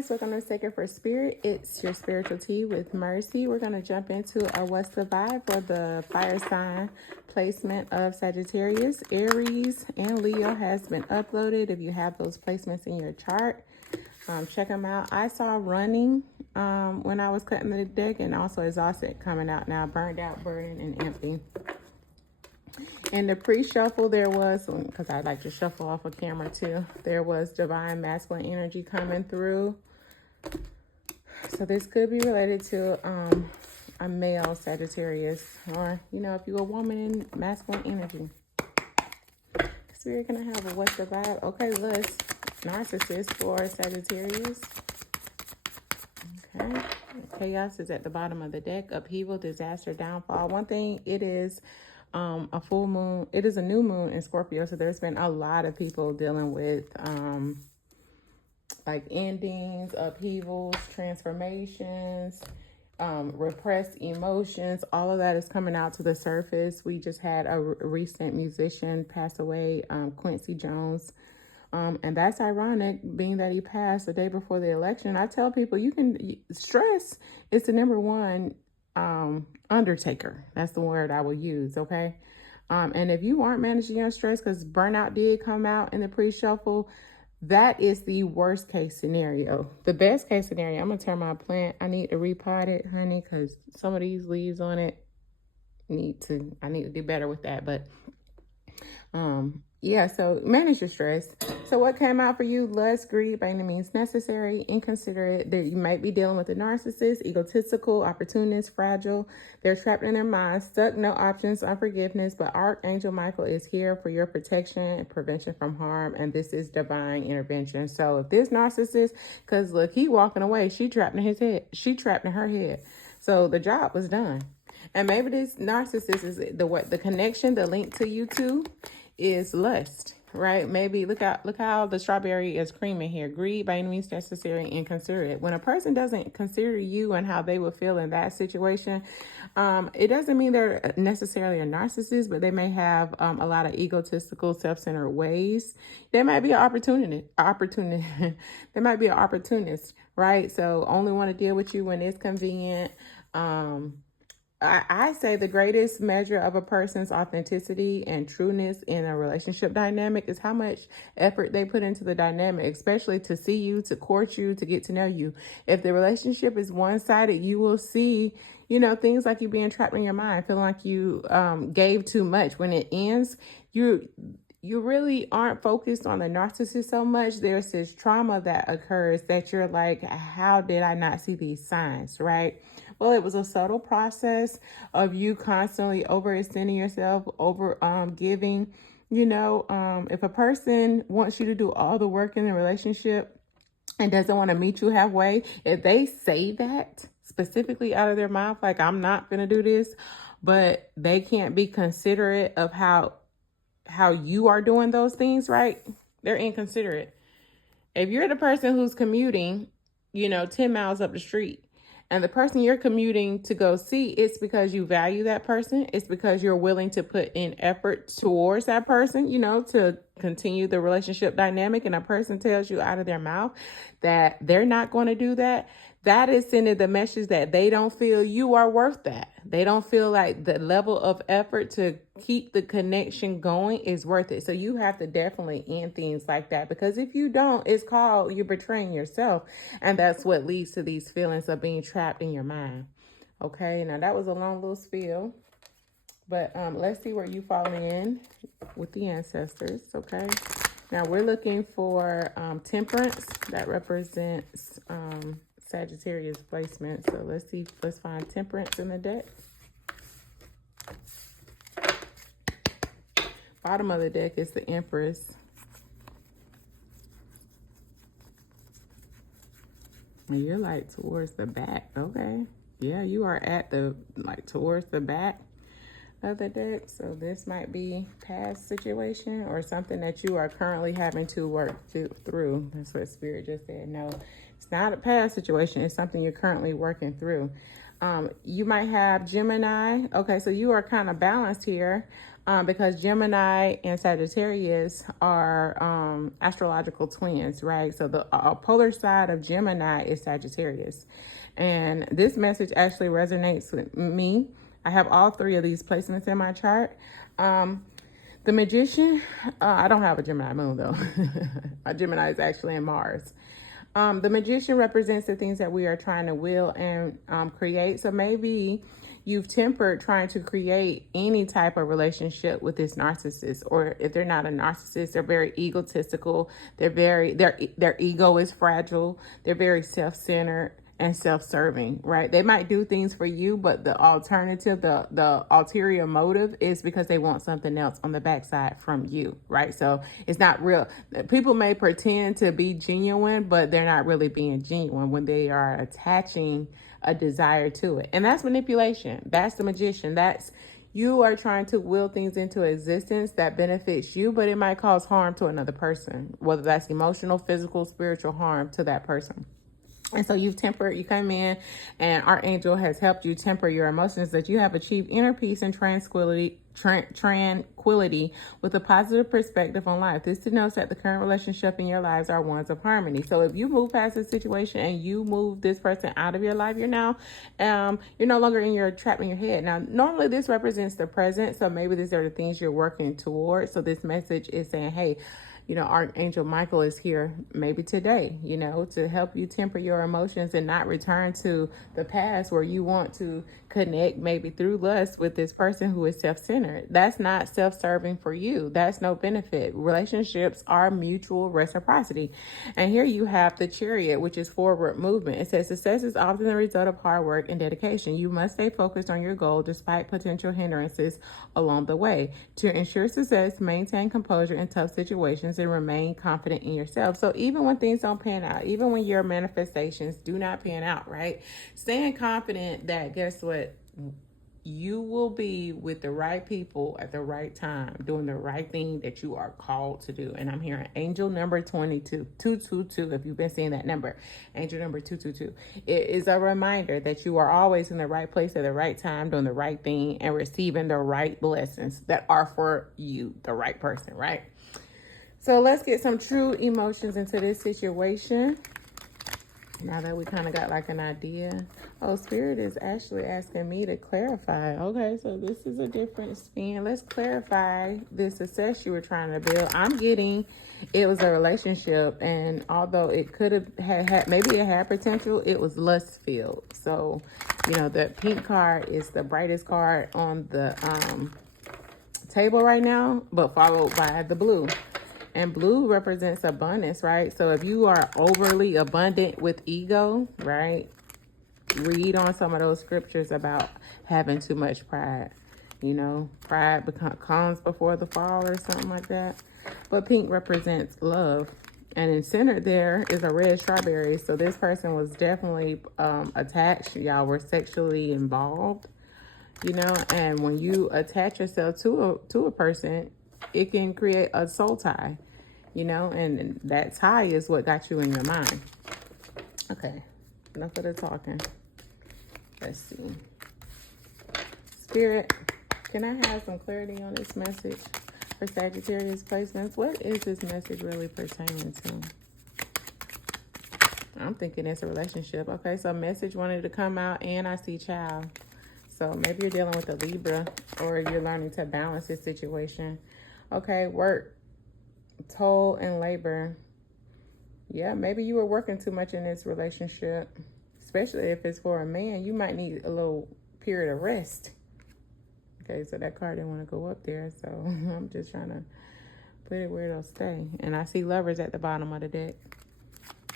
guys, welcome to Sacred for Spirit. It's your spiritual tea with Mercy. We're going to jump into a what's the vibe for the fire sign placement of Sagittarius, Aries, and Leo has been uploaded. If you have those placements in your chart, check them out. I saw running when I was cutting the deck, and also exhausted coming out now, burned out, burning, and empty. In the pre-shuffle, there was, because I like to shuffle off a camera too, there was divine masculine energy coming through. So this could be related to a male Sagittarius, or, you know, if you're a woman in masculine energy. So we're going to have a what's the vibe? Okay, let's narcissist for Sagittarius. Okay. Chaos is at the bottom of the deck. Upheaval, disaster, downfall. One thing, it is a full moon. It is a new moon in Scorpio, so there's been a lot of people dealing with like endings, upheavals, transformations, repressed emotions. All of that is coming out to the surface. We just had a recent musician pass away, Quincy Jones, and that's ironic, being that he passed the day before the election. I tell people, stress is the number one undertaker. That's the word I will use. Okay. And if you aren't managing your stress, because burnout did come out in the pre-shuffle, that is the worst case scenario. The best case scenario, I'm gonna turn my plant. I need to repot it, honey, because some of these leaves on it I need to do better with that. But yeah, so manage your stress. So what came out for you? Lust, greed, by any means necessary, inconsiderate. That you might be dealing with a narcissist, egotistical, opportunist, fragile. They're trapped in their minds, stuck, no options, unforgiveness. But Archangel Michael is here for your protection and prevention from harm. And this is divine intervention. So if this narcissist, because look, he walking away, she trapped in his head. She trapped in her head. So the job was done. And maybe this narcissist is the connection, the link to you two is lust, right? Maybe look how the strawberry is creaming here. Greed, by any means necessary, inconsiderate. When a person doesn't consider you and how they would feel in that situation, it doesn't mean they're necessarily a narcissist, but they may have a lot of egotistical, self-centered ways. They might be an opportunist. They might be an opportunist, right? So only want to deal with you when it's convenient. I say the greatest measure of a person's authenticity and trueness in a relationship dynamic is how much effort they put into the dynamic, especially to see you, to court you, to get to know you. If the relationship is one-sided, you will see, things like you being trapped in your mind, feeling like you gave too much. When it ends, you really aren't focused on the narcissist so much. There's this trauma that occurs that you're like, how did I not see these signs, right? Well, it was a subtle process of you constantly overextending yourself, giving. If a person wants you to do all the work in the relationship and doesn't want to meet you halfway, if they say that specifically out of their mouth, like, I'm not going to do this, but they can't be considerate of how you are doing those things, right? They're inconsiderate. If you're the person who's commuting, 10 miles up the street, and the person you're commuting to go see, it's because you value that person. It's because you're willing to put in effort towards that person, to continue the relationship dynamic. And a person tells you out of their mouth that they're not going to do that. That is sending the message that they don't feel you are worth that. They don't feel like the level of effort to keep the connection going is worth it. So you have to definitely end things like that, because if you don't, it's called you're betraying yourself. And that's what leads to these feelings of being trapped in your mind. Okay, now that was a long little spiel, but let's see where you fall in with the ancestors. Okay, now we're looking for temperance. That represents Sagittarius placement. So let's find temperance in the deck. Bottom of the deck is the Empress. And you're like towards the back. Okay. Yeah, you are at towards the back. of the deck. So this might be past situation or something that you are currently having to work through. That's what Spirit just said. No, it's not a past situation. It's something you're currently working through. You might have Gemini. Okay, so you are kind of balanced here. Because Gemini and Sagittarius are astrological twins, right? So the polar side of Gemini is Sagittarius. And this message actually resonates with me. I have all three of these placements in my chart. The Magician, I don't have a Gemini moon though. My Gemini is actually in Mars. The Magician represents the things that we are trying to will and create. So maybe you've tempered trying to create any type of relationship with this narcissist, or if they're not a narcissist, they're very egotistical. Their ego is fragile. They're very self-centered and self-serving, right? They might do things for you, but the alternative, the ulterior motive is because they want something else on the backside from you, right? So it's not real. People may pretend to be genuine, but they're not really being genuine when they are attaching a desire to it. And that's manipulation. That's the Magician. That's you are trying to will things into existence that benefits you, but it might cause harm to another person, whether that's emotional, physical, spiritual harm to that person. And so you've tempered, you come in and Archangel has helped you temper your emotions, that you have achieved inner peace and tranquility with a positive perspective on life. This denotes that the current relationship in your lives are ones of harmony. So if you move past this situation and you move this person out of your life, you're no longer trapped in your head. Now, normally this represents the present. So maybe these are the things you're working towards. So this message is saying, hey, Archangel Michael is here maybe today, to help you temper your emotions and not return to the past where you want to connect maybe through lust with this person who is self-centered. That's not self-serving for you. That's no benefit. Relationships are mutual reciprocity. And here you have the Chariot, which is forward movement. It says success is often the result of hard work and dedication. You must stay focused on your goal despite potential hindrances along the way. To ensure success, maintain composure in tough situations and remain confident in yourself. So even when things don't pan out, even when your manifestations do not pan out, right? Staying confident that, guess what? You will be with the right people at the right time, doing the right thing that you are called to do. And I'm hearing angel number 222. If you've been seeing that number, angel number 222. It is a reminder that you are always in the right place at the right time, doing the right thing and receiving the right blessings that are for you, the right person, right? So let's get some true emotions into this situation. Now that we kind of got like an idea. Oh, Spirit is actually asking me to clarify. Okay, so this is a different spin. Let's clarify this success you were trying to build. I'm getting it was a relationship, and although it could have had maybe it had potential, it was lust filled. So, the pink card is the brightest card on the table right now, but followed by the blue. And blue represents abundance, right? So if you are overly abundant with ego, right? Read on some of those scriptures about having too much pride. Pride comes before the fall or something like that. But pink represents love. And in center there is a red strawberry. So this person was definitely attached. Y'all were sexually involved, and when you attach yourself to a person, it can create a soul tie, and that tie is what got you in your mind. Okay, enough of the talking. Let's see. Spirit, can I have some clarity on this message for Sagittarius placements? What is this message really pertaining to? I'm thinking it's a relationship. Okay, so message wanted to come out, and I see child. So maybe you're dealing with a Libra, or you're learning to balance this situation. Okay, work, toll, and labor. Yeah, maybe you were working too much in this relationship, especially if it's for a man. You might need a little period of rest. Okay, so that card didn't want to go up there, so I'm just trying to put it where it'll stay. And I see Lovers at the bottom of the deck.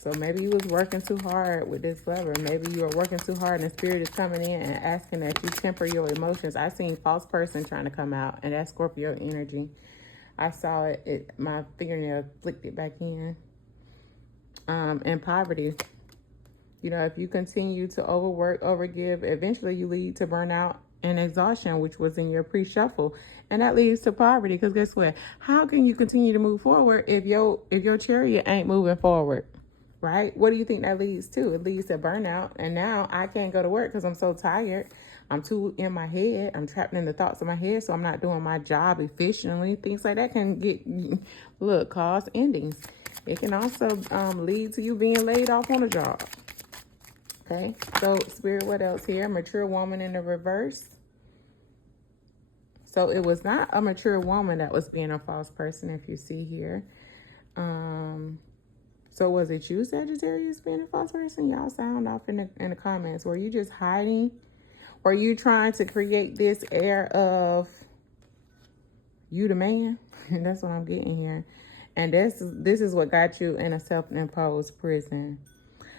So maybe you was working too hard with this lover. Maybe you were working too hard and the Spirit is coming in and asking that you temper your emotions. I seen false person trying to come out, and that's Scorpio energy. I saw it, my fingernail flicked it back in. And poverty. If you continue to overwork, overgive, eventually you lead to burnout and exhaustion, which was in your pre-shuffle. And that leads to poverty, because guess what? How can you continue to move forward if your chariot ain't moving forward? Right? What do you think that leads to? It leads to burnout. And now I can't go to work because I'm so tired. I'm too in my head. I'm trapped in the thoughts of my head, so I'm not doing my job efficiently. Things like that can cause endings. It can also lead to you being laid off on a job. Okay, so Spirit, what else here? Mature woman in the reverse. So it was not a mature woman that was being a false person, if you see here. So was it you, Sagittarius, being a false person? Y'all sound off in the comments. Were you just hiding? Were you trying to create this air of you the man? That's what I'm getting here. And this is what got you in a self-imposed prison.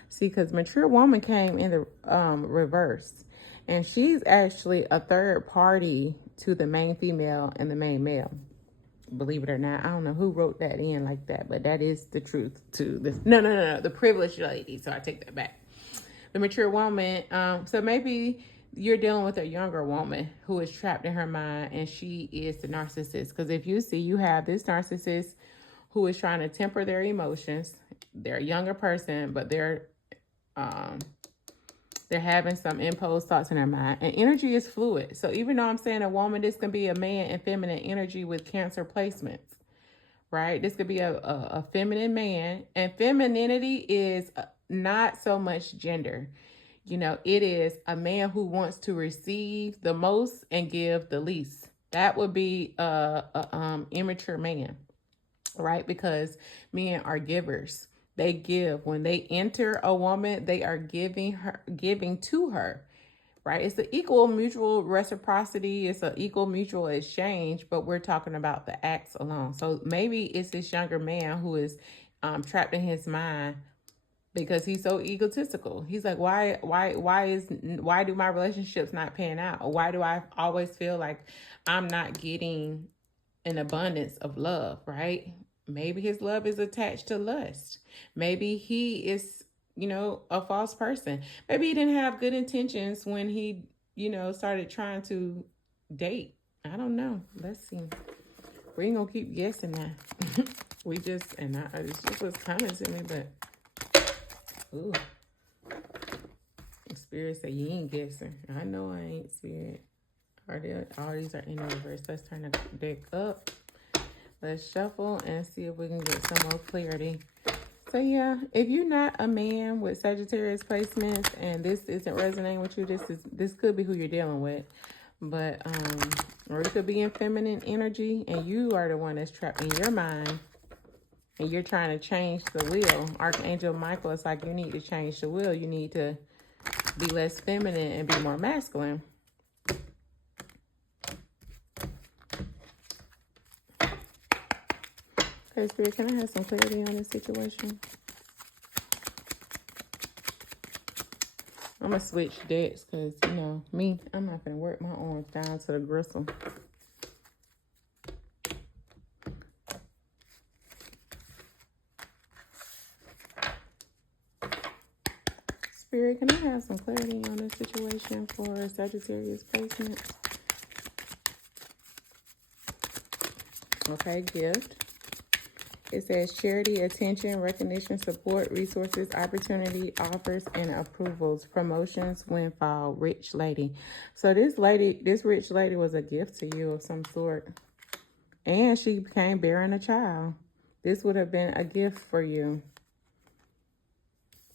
See, because mature woman came in the reverse. And she's actually a third party to the main female and the main male. Believe it or not, I don't know who wrote that in like that, but that is the truth to this. No, the privileged lady. So I take that back. The mature woman. So maybe you're dealing with a younger woman who is trapped in her mind, and she is the narcissist. Because if you see, you have this narcissist who is trying to temper their emotions. They're a younger person, but they're having some imposed thoughts in their mind. And energy is fluid. So even though I'm saying a woman, this can be a man and feminine energy with Cancer placements, right? This could be a feminine man. And femininity is not so much gender. You know, it is a man who wants to receive the most and give the least. That would be a immature man, right? Because men are givers. They give. When they enter a woman, they are giving to her, right? It's the equal mutual reciprocity. It's an equal mutual exchange, but we're talking about the acts alone. So maybe it's this younger man who is trapped in his mind because he's so egotistical. He's like, why do my relationships not pan out? Why do I always feel like I'm not getting an abundance of love, right? Maybe his love is attached to lust. Maybe he is, a false person. Maybe he didn't have good intentions when he, started trying to date. I don't know. Let's see. We ain't gonna keep guessing now. It's just what's coming to me, but ooh. Spirit say you ain't guessing. I know I ain't, Spirit. All these are in the reverse. Let's turn the deck up. Let's shuffle and see if we can get some more clarity. So yeah, if you're not a man with Sagittarius placements and this isn't resonating with you, this could be who you're dealing with. But or it could be in feminine energy and you are the one that's trapped in your mind and you're trying to change the wheel. Archangel Michael is like, you need to change the wheel. You need to be less feminine and be more masculine. Okay, Spirit, can I have some clarity on this situation? I'm going to switch decks because, me, I'm not going to work my arms down to the gristle. Spirit, can I have some clarity on this situation for Sagittarius placement? Okay, gift. It says charity, attention, recognition, support, resources, opportunity, offers, and approvals, promotions, windfall, rich lady. So this rich lady was a gift to you of some sort. And she became bearing a child. This would have been a gift for you.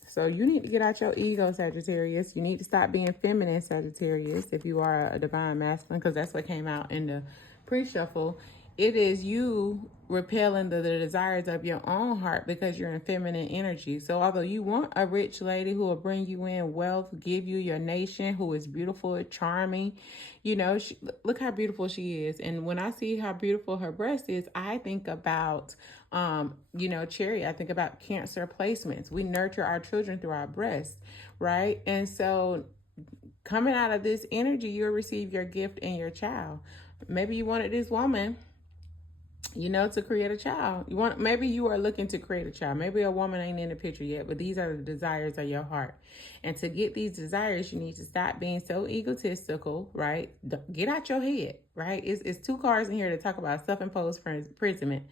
So you need to get out your ego, Sagittarius. You need to stop being feminine, Sagittarius, if you are a divine masculine, because that's what came out in the pre-shuffle. It is you repelling the desires of your own heart because you're in feminine energy. So although you want a rich lady who will bring you in wealth, give you your nation, who is beautiful, charming, look how beautiful she is. And when I see how beautiful her breast is, I think about, Cherry. I think about Cancer placements. We nurture our children through our breasts, right? And so coming out of this energy, you'll receive your gift and your child. Maybe you wanted this woman you know, to create a child. Maybe you are looking to create a child. Maybe a woman ain't in the picture yet, but these are the desires of your heart. And to get these desires, you need to stop being so egotistical, right? Get out your head, right? It's two cards in here to talk about self-imposed imprisonment.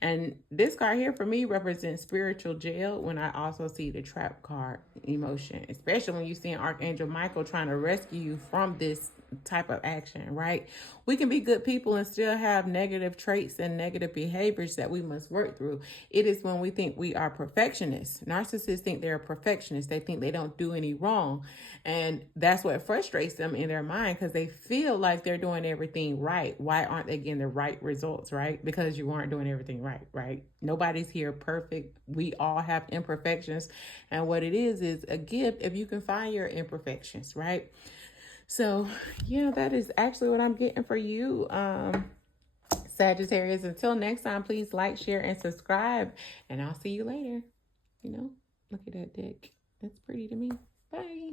And this card here for me represents spiritual jail, when I also see the trap card, emotion, especially when you see an Archangel Michael trying to rescue you from this type of action, right? We can be good people and still have negative traits and negative behaviors that we must work through. It is when we think we are perfectionists. Narcissists think they're perfectionists. They think they don't do any wrong. And that's what frustrates them in their mind, because they feel like they're doing everything right. Why aren't they getting the right results, right? Because you aren't doing everything right, right? Nobody's here perfect. We all have imperfections. And what it is a gift if you can find your imperfections, right? So, yeah, that is actually what I'm getting for you, Sagittarius. Until next time, please like, share, and subscribe. And I'll see you later. You know, look at that deck. That's pretty to me. Bye.